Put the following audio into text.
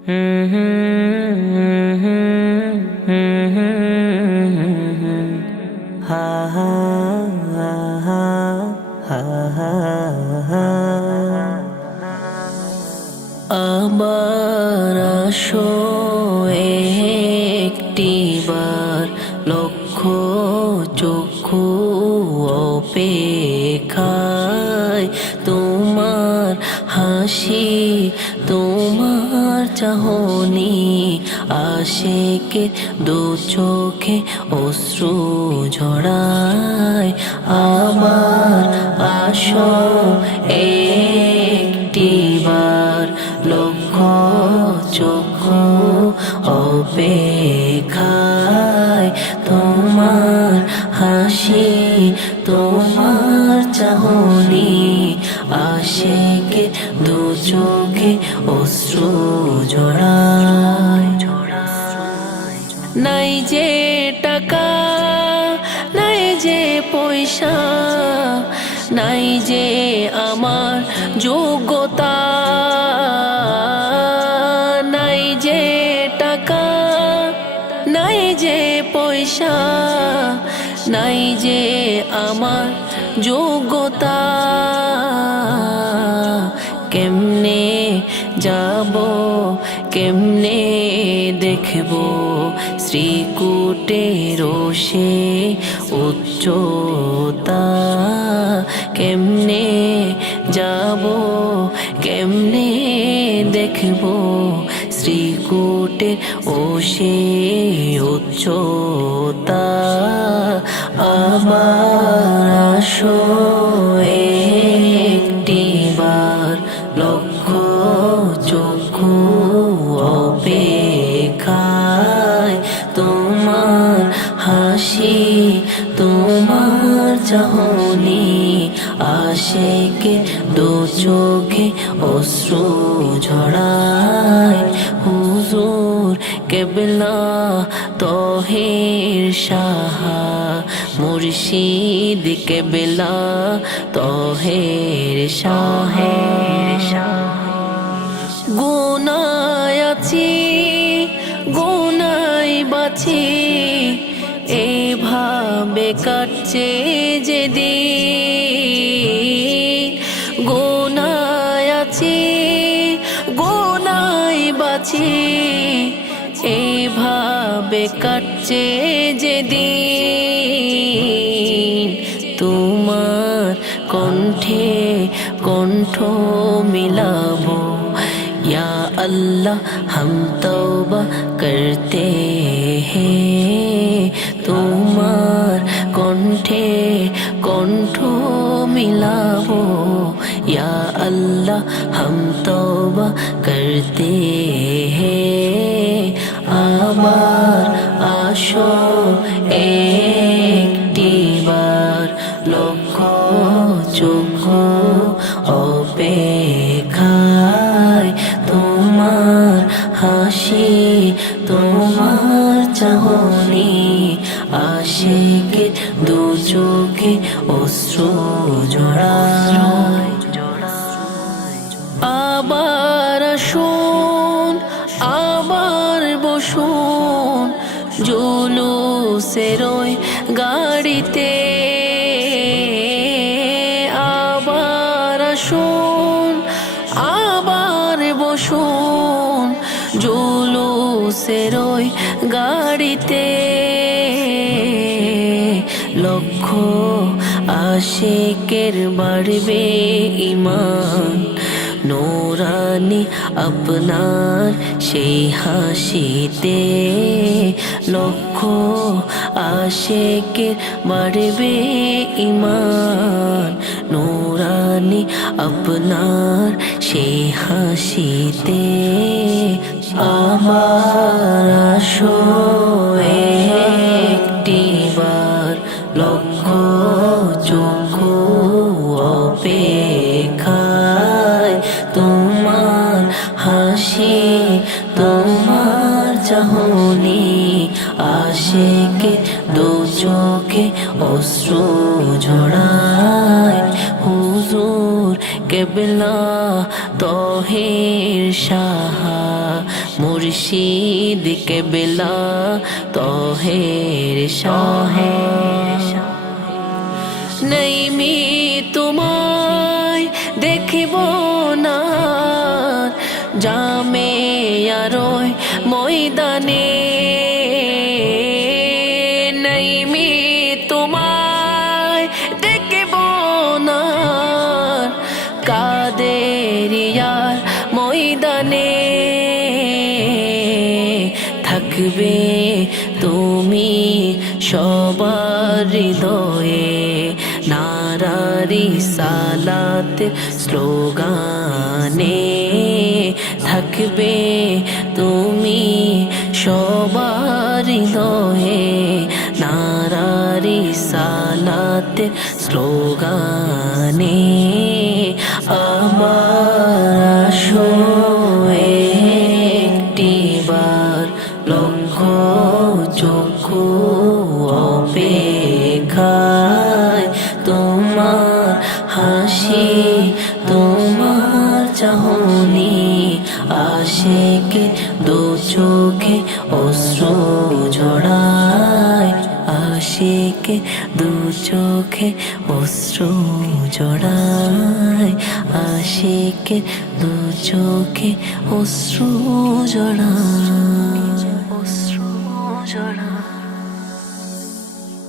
আমার আসো একটিবার লক্ষ চক্ষু অপেক্ষায় তোমার হাসি চাহনি আশেকে দু চোখে অশ্রু ঝড়ায় আমার আসো যে টাকা, নাই যে পয়সা, নাই যে আমার যোগ্যতা, নাই যে টাকা, নাই যে পয়সা, নাই যে আমার যোগ্যতা। কেমনে যাব, কেমনে দেখব শ্রীকুটের সে উচ্চতা কেমনে যাব কেমনে দেখব? শ্রীকুটের ও সে উচ্চতা আমার হাসি তোমার চাহনি আশেকে দু চোখে অশ্রু ঝড়ায় হুজুর কেবলা তহের সাহা, মুর্শিদ কেবলা তহের শাহের শাহ গুনায় আছি গুনাই বাছি কাটছে যে দিন গুনায় আছি গুনাই বাছি এভাবে কাটছে যে দিন তোমার কণ্ঠে কণ্ঠ মিলাবো या अल्लाह हम तौबा करते हैं তোমার মিলাবো या अल्लाह हम तौबा करते हैं আমার আসো একটিবার লক্ষ চক্ষু অপেক্ষায় তোমার হাসি তোমার চাহনি আশেকে দু চোখে অশ্রু আবার শুন, আবার বসুন জুলুসের ওই গাড়িতে। আবার শুন, আবার বসুন জুলুসের ওই গাড়িতে। লক্ষ আশেকের বাড়বে ইমান নোরানি আপনার সেই হাসিতে লক্ষ আশেকের বাড়বে ইমান। নোরানি আপনার সেই হাসিতে আমার আসো তোমার চাহনি আশেকে, দু চোখে অশ্রু ঝড়ায় হুজুর কেবলা তহের সাহা, মুর্শিদ কে বেলা তহের শাহে নেই মি তোমায় সবার হৃদয়ে নারারি সালাত স্লোগানে থাকবে তুমি সবার হৃদয়ে নারারি সালাত স্লোগানে আশেকে দু চোখে অশ্রু জড়ায়। আশেকে দু চোখে অশ্রু জড়ায়। আশেকে দু চোখে অশ্রু জড়ায়। অশ্রু জড়ায়।